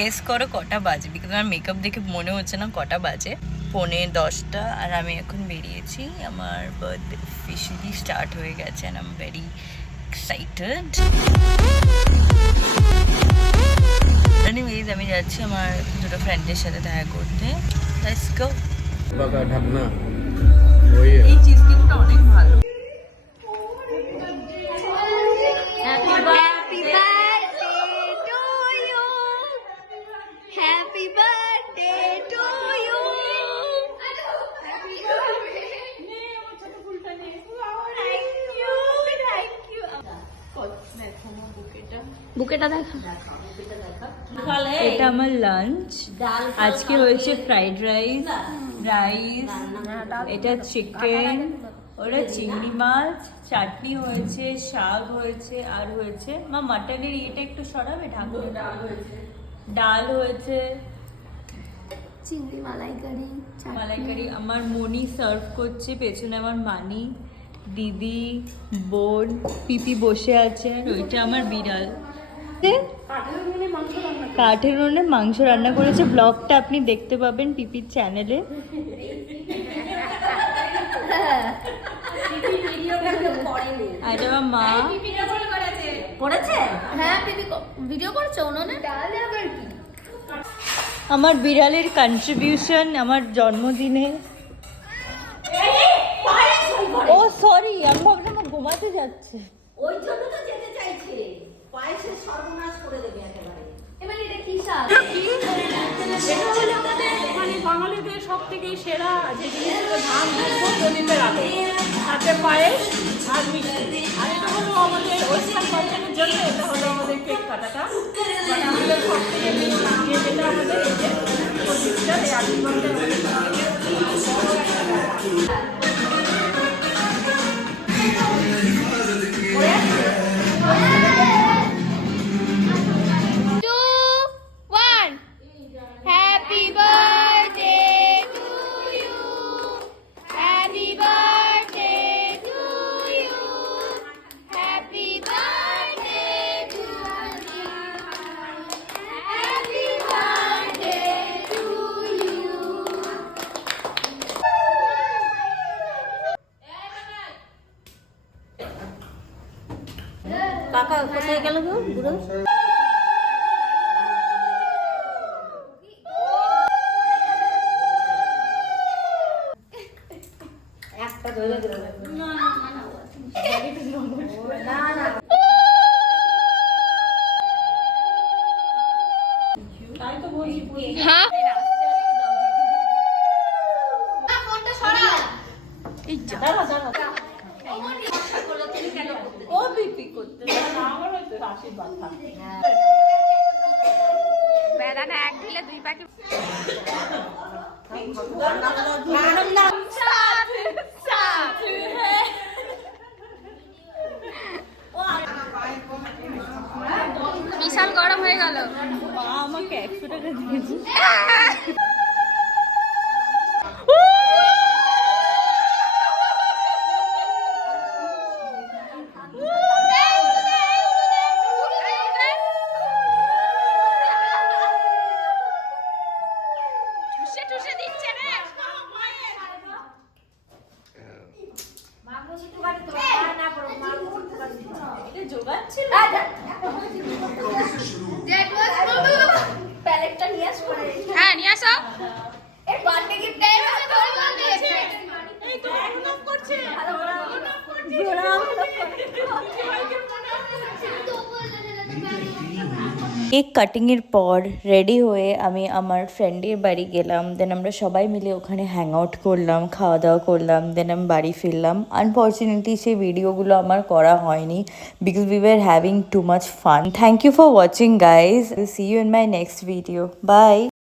Guess করো কটা বাজে, বিকজ আমার মেকআপ দেখে মনে হচ্ছে না কটা বাজে। 9:45 আর আমি এখন বেরিয়েছি। আমার বার্থডে অফিশিয়ালি স্টার্ট হয়ে গেছে and I am very excited. Anyways আমি যাচ্ছি আমার দুটো ফ্রেন্ডের সাথে দেখা করতে। Let's go. ঢাকনা এই চিজ কেকটা অনেক ভালো। বুকেটা দেখা। এটা আমার লাঞ্চ। আজকে হয়েছে ফ্রাইড রাইস, এটা চিকেন, ওটা চিংড়ি মাছ, চাটনি হয়েছে, শাক হয়েছে, আর হয়েছে মা মাটনের ইয়েটা একটু সরাবে, ঢাকুনটা, ডাল হয়েছে, চিংড়ি মালাইকারি। মালাইকারি। আমার মনি সার্ভ করছে, পেছনে আমার মানি, দিদি, বোন, পিপি বসে আছে, ওইটা আমার বিড়াল। কাঠের উনুনে মাংস রান্না করেছে, ব্লগটা আপনি দেখতে পাবেন পিপির চ্যানেলে। আর আমার মা করেছে, হ্যাঁ পিপি ভিডিও করেছে উনুনে। আমার বিড়ালের কন্ট্রিবিউশন আমার জন্মদিনে। ও সরি, আমি ভাবলাম আমার ঘুমাতে যাচ্ছে। ওই জন্য তো যেতে চাইছে, পায়েসের সর্বনাশ করে দেবে একেবারে। এবার এটা কি শাক? এটা হলো আমাদের মানে বাঙালিদের সব থেকে সেরা যে জিনিসগুলো ধান প্রদীপের আলো, সাথে পায়েস আর মিষ্টি। আর এটা হলো আমাদের ওয়েস্টার্ন কালচারের জন্য এটা হলো আমাদের কেক কাটাটা। মানে আমাদের সব থেকে মেন যেটা আমাদের এই যে প্রদীপটা, এই আশীর্বাদটা কাকা কোথায় গেল গো বুড়ো? একটা ধরে দিল না না না। তাই তো বলছি। হ্যাঁ ফোনটা সরাও। এই যা দাঁড়া দাঁড়া, ও পিপি করতে আমার হয়তো আশীর্বাদ থাকে। বেদানা এক ঢিলে দুই পাখি। বিশাল গরম হয়ে গেল। মা আমাকে 100 টাকা দিয়েছে। হ্যাঁ নিয়ে আসো। এই বার্থডে গিফট টাইম আছে ধরে বল দিয়েছে। এই তো প্রণাম করছে, কেক কাটিংয়ের পর রেডি হয়ে আমি আমার ফ্রেন্ডের বাড়ি গেলাম। দেন আমরা সবাই মিলে ওখানে হ্যাং আউট করলাম, খাওয়া দাওয়া করলাম, দেন আমি বাড়ি ফিরলাম। আনফর্চুনেটলি সেই ভিডিওগুলো আমার করা হয়নি because we were having too much fun. Thank you for watching guys. See you in my next video. By.